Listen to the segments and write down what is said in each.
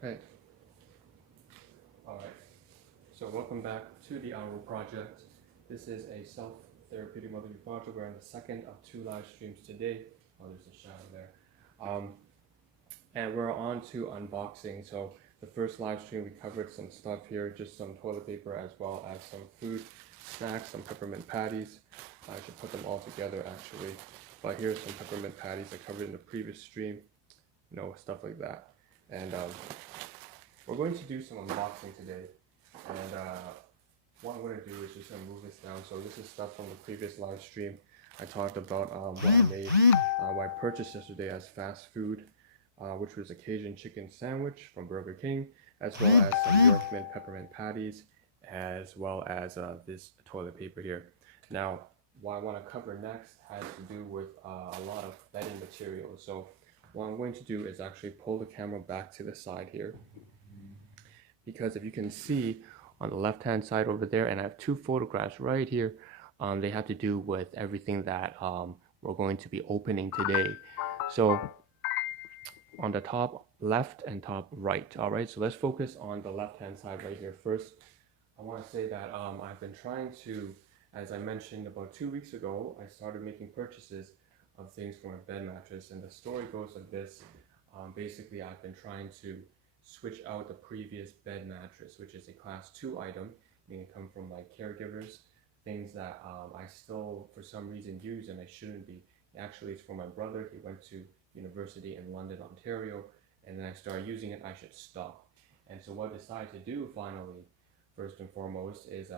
Hey. Alright, so welcome back to the Ahn Rho Project. This is a self-therapeutic monthly project. We're on the second of 2 live streams today. Oh, there's a shadow there. And we're on to unboxing. So the first live stream we covered some stuff here, just some toilet paper as well as some food, snacks, some peppermint patties. I should put them all together actually. But here's some peppermint patties I covered in the previous stream. Stuff like that. And we're going to do some unboxing today, and what I'm going to do is just going to move this down. So this is stuff from the previous live stream. I talked about what I made, what I purchased yesterday as fast food, which was a Cajun chicken sandwich from Burger King, as well as some Yorkman peppermint patties, as well as this toilet paper here. Now, what I want to cover next has to do with a lot of bedding materials. So what I'm going to do is actually pull the camera back to the side here, because if you can see on the left hand side over there, and I have 2 photographs right here, they have to do with everything that we're going to be opening today. So on the top left and top right. All right, so let's focus on the left hand side right here first. I want to say that I've been trying to, as I mentioned about 2 weeks ago, I started making purchases of things for my bed mattress, and the story goes like this. Basically, I've been trying to switch out the previous bed mattress, which is a class 2 item, meaning it come from my caregivers, things that I still for some reason use and I shouldn't be. Actually, it's for my brother. He went to university in London, Ontario, and then I started using it. I should stop. And so what I decided to do finally, first and foremost, is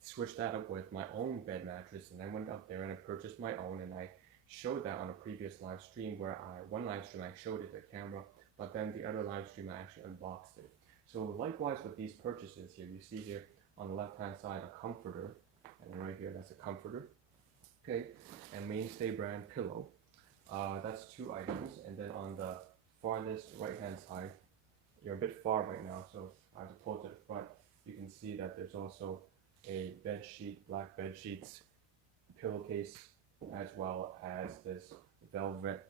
switch that up with my own bed mattress. And I went up there and I purchased my own, and I showed that on a previous live stream where one live stream I showed it to the camera, but then the other live stream I actually unboxed it. So likewise with these purchases here, you see here on the left hand side a comforter, and then right here that's a comforter, okay, and mainstay brand pillow. That's 2 items, and then on the farthest right hand side, you're a bit far right now, so I have to pull to the front. You can see that there's also a bed sheet, black bed sheets, pillowcase, as well as this velvet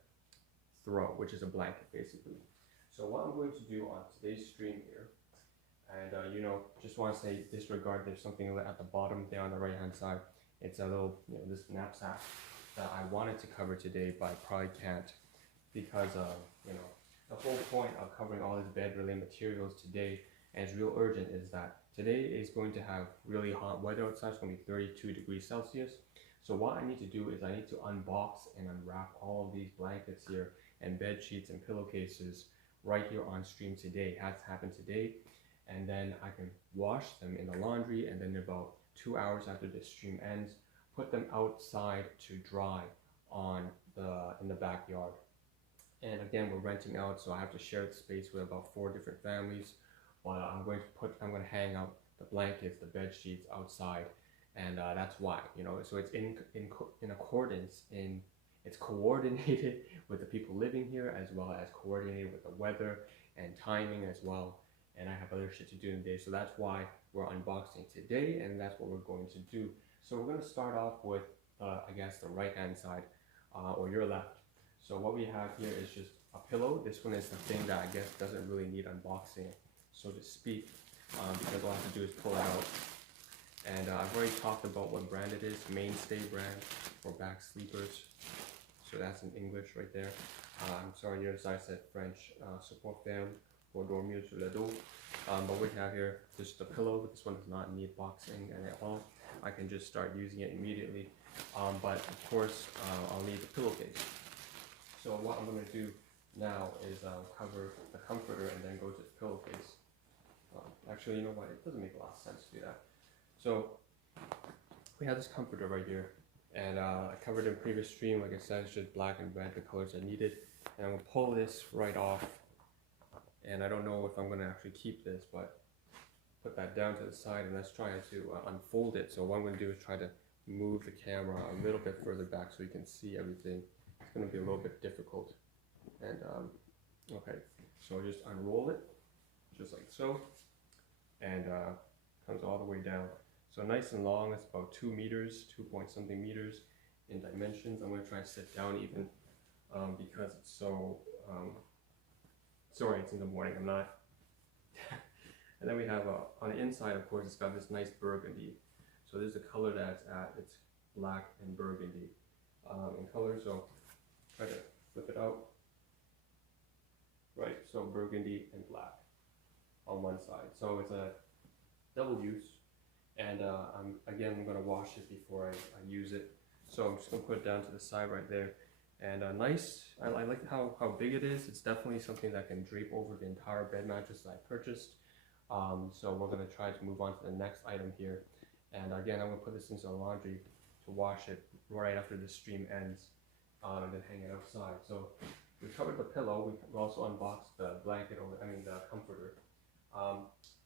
throw, which is a blanket basically. So what I'm going to do on today's stream here, and just want to say disregard, there's something at the bottom there on the right hand side. It's a little, this knapsack that I wanted to cover today, but I probably can't, because the whole point of covering all these bed related materials today, and it's real urgent, is that today is going to have really hot weather outside. It's going to be 32 degrees Celsius. So what I need to do is I need to unbox and unwrap all of these blankets here and bed sheets and pillowcases right here on stream today. It has to happen today, and then I can wash them in the laundry, and then about 2 hours after the stream ends, put them outside to dry in the backyard. And again, we're renting out, so I have to share the space with about 4 different families. But I'm going to hang out the blankets, the bed sheets outside, and that's why, so it's in accordance, it's coordinated with the people living here, as well as coordinated with the weather and timing as well. And I have other shit to do in the day, so that's why we're unboxing today, and that's what we're going to do. So we're going to start off with, I guess, the right hand side, or your left. So what we have here is just a pillow. This one is the thing that I guess doesn't really need unboxing, so to speak, because all I have to do is pull it out. And I've already talked about what brand it is, Mainstay brand for back sleepers. So that's in English right there. I'm sorry, the other side said French. Support them pour dormir sur le dos. But we have here just the pillow. This one does not need boxing at all. I can just start using it immediately. But of course, I'll need the pillowcase. So what I'm going to do now is cover the comforter and then go to the pillowcase. Actually, you know what? It doesn't make a lot of sense to do that. So we have this comforter right here, and I covered in previous stream. Like I said, it's just black and red, the colors I needed. And I'm going to pull this right off, and I don't know if I'm going to actually keep this, but put that down to the side, and let's try to unfold it. So what I'm going to do is try to move the camera a little bit further back so you can see everything. It's going to be a little bit difficult. And okay, so just unroll it, just like so, and comes all the way down. So nice and long, it's about 2 meters, 2 point something meters in dimensions. I'm going to try to sit down even because it's so, sorry, it's in the morning. I'm not And then we have on the inside, of course, it's got this nice burgundy. So this is the color that it's at. It's black and burgundy in color. So try to flip it out. Right, so burgundy and black on one side. So it's a double use. And I'm going to wash it before I use it. So I'm just going to put it down to the side right there. And nice, I like how big it is. It's definitely something that can drape over the entire bed mattress that I purchased. So we're going to try to move on to the next item here. And again, I'm going to put this into the laundry to wash it right after the stream ends, and then hang it outside. So we covered the pillow. We also unboxed the blanket, the comforter.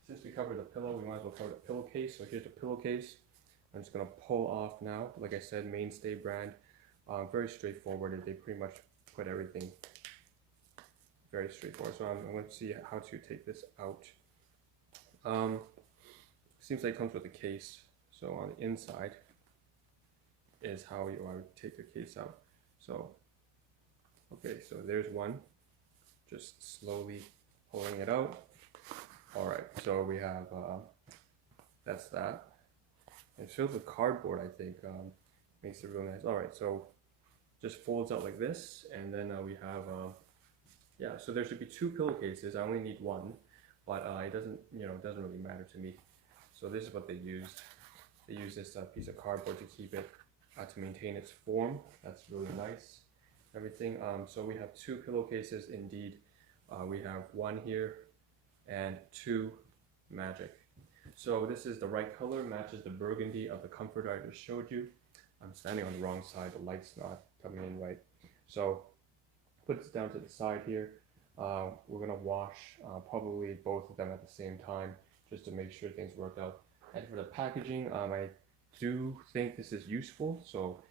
Since we covered the pillow, we might as well cover the pillowcase. So here's the pillowcase. I'm just going to pull off now. Like I said, mainstay brand. Very straightforward. They pretty much put everything very straightforward. So I'm going to see how to take this out. Seems like it comes with a case. So on the inside is how you want to take the case out. So, okay, so there's one. Just slowly pulling it out. All right, so we have, that's that. It's filled with cardboard, I think, makes it real nice. All right, so just folds out like this, and then we have, yeah, so there should be 2 pillowcases. I only need 1, but it doesn't really matter to me. So this is what they used. They used this piece of cardboard to keep it, to maintain its form. That's really nice. Everything. So we have 2 pillowcases indeed. We have 1 here and 2 magic. So this is the right color, matches the burgundy of the comforter I just showed you. I'm standing on the wrong side, the light's not coming in right. So put this down to the side here. We're gonna wash probably both of them at the same time just to make sure things work out. And for the packaging, I do think this is useful, so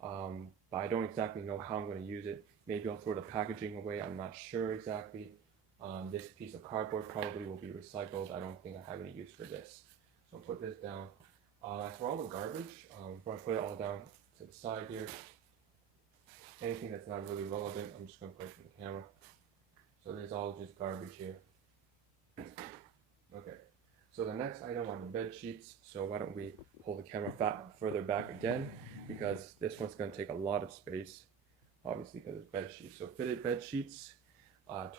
but I don't exactly know how I'm going to use it. Maybe I'll throw the packaging away, I'm not sure exactly. This piece of cardboard probably will be recycled. I don't think I have any use for this. So I'll put this down. As for all the garbage, I'm going to put it all down to the side here. Anything that's not really relevant, I'm just going to put it in the camera. So there's all just garbage here. Okay, so the next item are the bed sheets. So why don't we pull the camera further back again, because this one's going to take a lot of space, obviously because it's bed sheets. So fitted bed sheets,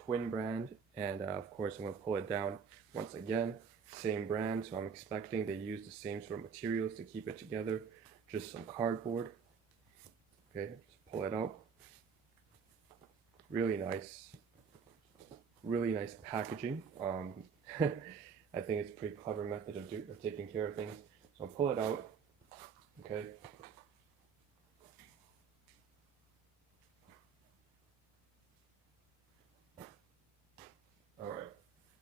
twin brand, and of course I'm going to pull it down once again, same brand. So I'm expecting they use the same sort of materials to keep it together, just some cardboard. Okay, just pull it out. Really nice packaging. I think it's a pretty clever method of taking care of things. So I'll pull it out. Okay. All right.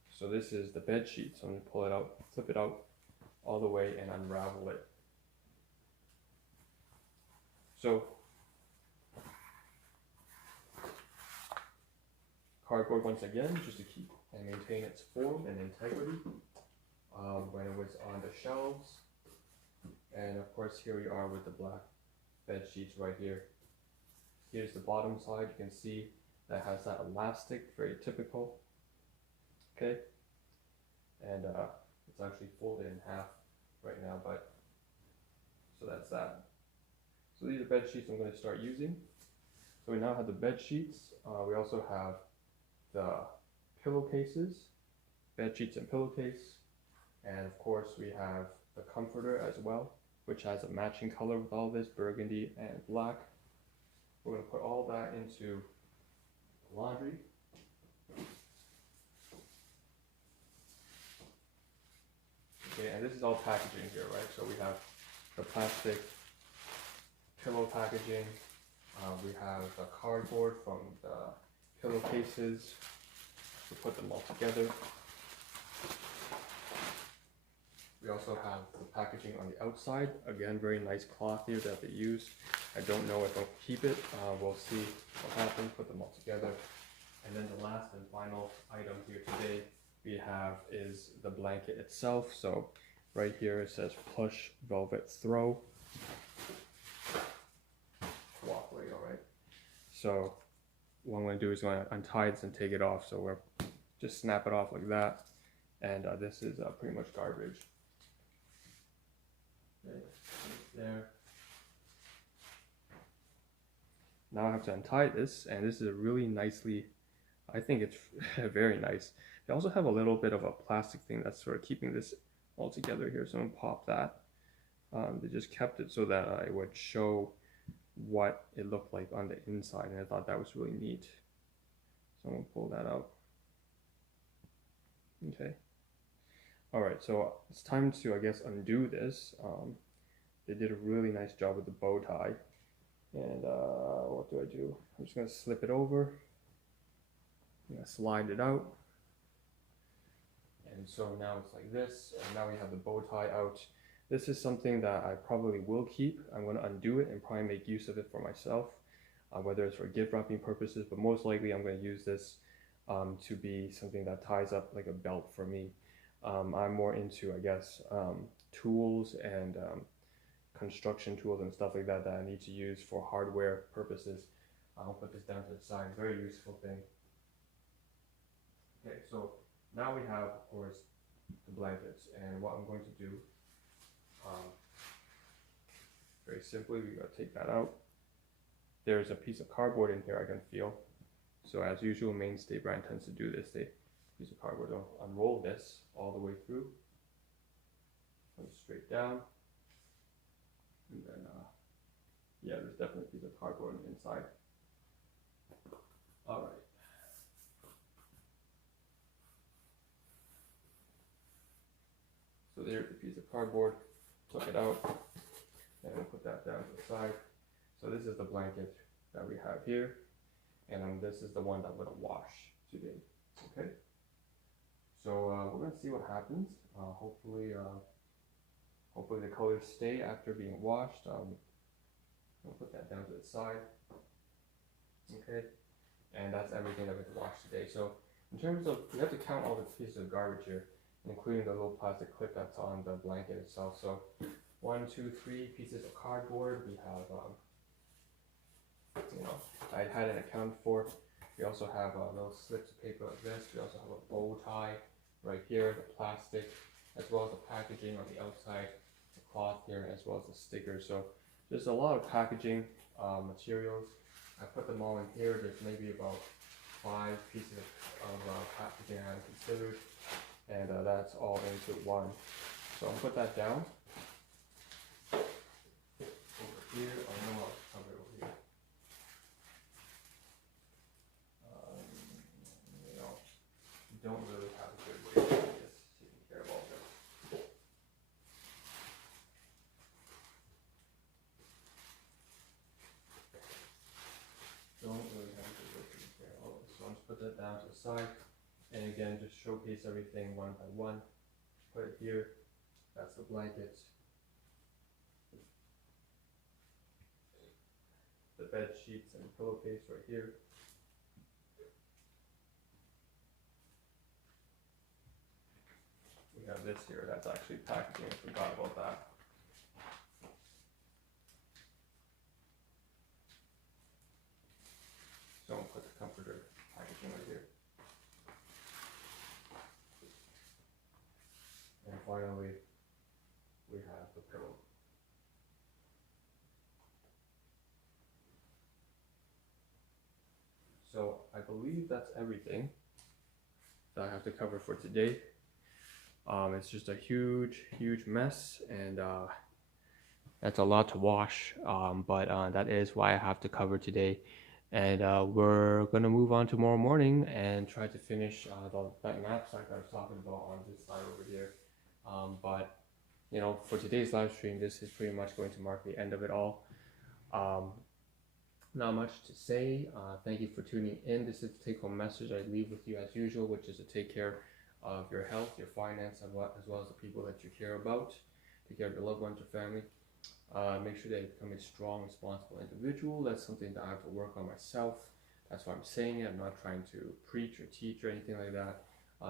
So this is the bed sheet. So I'm going to pull it out, flip it out all the way, and unravel it. So cardboard once again, just to keep and maintain its form and integrity when it was on the shelves. And of course here we are with the black bed sheets right here. Here's the bottom side. You can see that has that elastic, very typical. Okay, and it's actually folded in half right now, but so that's that. So these are bed sheets I'm going to start using. So we now have the bed sheets. We also have the pillowcases, bed sheets and pillowcase, and of course we have the comforter as well, which has a matching color with all this, burgundy and black. We're going to put all that into the laundry. Okay, and this is all packaging here, right? So we have the plastic pillow packaging, we have the cardboard from the pillowcases. We put them all together. We also have the packaging on the outside. Again, very nice cloth here that they use. I don't know if I'll keep it. We'll see what happens. Put them all together. And then the last and final item here today we have is the blanket itself. So right here it says plush velvet throw. Walk away, all right. So what I'm going to do is going to untie this and take it off. So we're just snap it off like that. and this is pretty much garbage. Okay, there. Now I have to untie this, and this is a really nicely, I think it's very nice. They also have a little bit of a plastic thing that's sort of keeping this all together here, so I'm gonna pop that. They just kept it so that I would show what it looked like on the inside, and I thought that was really neat. So I'm gonna pull that out. Okay. All right, so it's time to, I guess, undo this. They did a really nice job with the bow tie. And what do I do? I'm just gonna slip it over. I'm gonna slide it out. And so now it's like this, and now we have the bow tie out. This is something that I probably will keep. I'm gonna undo it and probably make use of it for myself, whether it's for gift wrapping purposes, but most likely I'm gonna use this to be something that ties up like a belt for me. I'm more into, I guess, tools and construction tools and stuff like that that I need to use for hardware purposes. I'll put this down to the side, very useful thing. Okay, so now we have, of course, the blankets, and what I'm going to do, very simply, we're going to take that out. There's a piece of cardboard in here I can feel. So as usual, Mainstay brand tends to do this. They use a cardboard. I'll unroll this all the way through, comes straight down, and then yeah, there's definitely a piece of cardboard on the inside. All right. So there's the piece of cardboard. Took it out, and we'll put that down to the side. So this is the blanket that we have here, and this is the one that I'm gonna wash today. Okay. So we're gonna see what happens. Hopefully the colors stay after being washed. I'll put that down to the side. Okay, and that's everything that we can wash today. So in terms of, we have to count all the pieces of garbage here, including the little plastic clip that's on the blanket itself. So 1, 2, 3 pieces of cardboard. We have, you know, I had an account for. We also have little slips of paper like this. We also have a bow tie right here, the plastic, as well as the packaging on the outside, the cloth here, as well as the stickers. So there's a lot of packaging materials. I put them all in here. There's maybe about 5 pieces of packaging I haven't considered, and that's all into one. So I'll put that down over here. Oh no, I'll cover it over here. You know, you don't really have a good way of just taking care of all this. Don't really have a good way of taking care of all this. So I'll just put that down to the side. And again, just showcase everything one by one. Put it here. That's the blankets. The bed sheets and pillowcase right here. We have this here. That's actually packaging. I forgot about that. So I'll put the comforter packaging right here. And finally, we have the pillow. So I believe that's everything that I have to cover for today. It's just a huge mess, and that's a lot to wash, but that is why I have to cover today. And we're gonna move on tomorrow morning and try to finish that knapsack I was talking about on this side over here. But you know, for today's live stream, this is pretty much going to mark the end of it all. Not much to say. Thank you for tuning in. This is the take-home message I leave with you as usual, which is to take care of your health, your finance, as well as the people that you care about. Take care of your loved ones, your family. Make sure that you become a strong, responsible individual. That's something that I have to work on myself. That's why I'm saying it. I'm not trying to preach or teach or anything like that.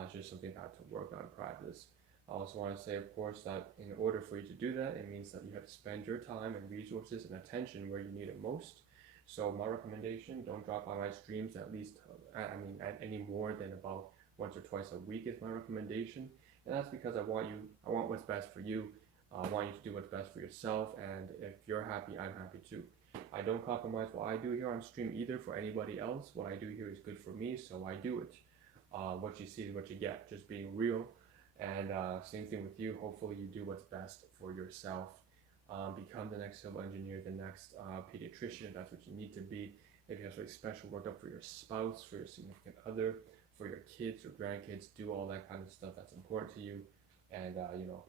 It's just something I have to work on and practice. I also want to say, of course, that in order for you to do that, it means that you have to spend your time and resources and attention where you need it most. So my recommendation, don't drop by my streams at least, at any more than about once or twice a week is my recommendation. And that's because I want what's best for you. I want you to do what's best for yourself, and if you're happy, I'm happy too. I don't compromise what I do here on stream either for anybody else. What I do here is good for me, so I do it. What you see is what you get, just being real. And same thing with you. Hopefully you do what's best for yourself. Become the next civil engineer, the next pediatrician, if that's what you need to be. If you have something special worked up for your spouse, for your significant other, for your kids or grandkids, do all that kind of stuff that's important to you. And, you know,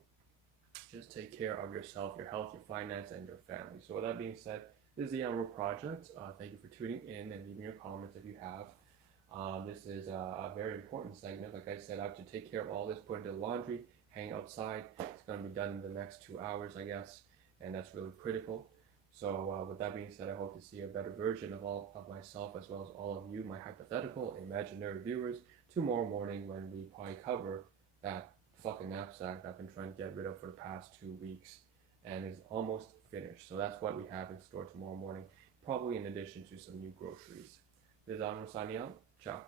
just take care of yourself, your health, your finance, and your family. So with that being said, this is the Ahn Rho Project. Thank you for tuning in and leaving your comments if you have. This is a very important segment. Like I said, I have to take care of all this, put into the laundry, hang outside. It's going to be done in the next 2 hours, I guess, and that's really critical. So with that being said, I hope to see a better version of myself as well as all of you, my hypothetical, imaginary viewers, tomorrow morning when we probably cover that fucking knapsack that I've been trying to get rid of for the past 2 weeks and is almost finished. So that's what we have in store tomorrow morning, probably in addition to some new groceries. This is Ahn Rho signing out. Ciao.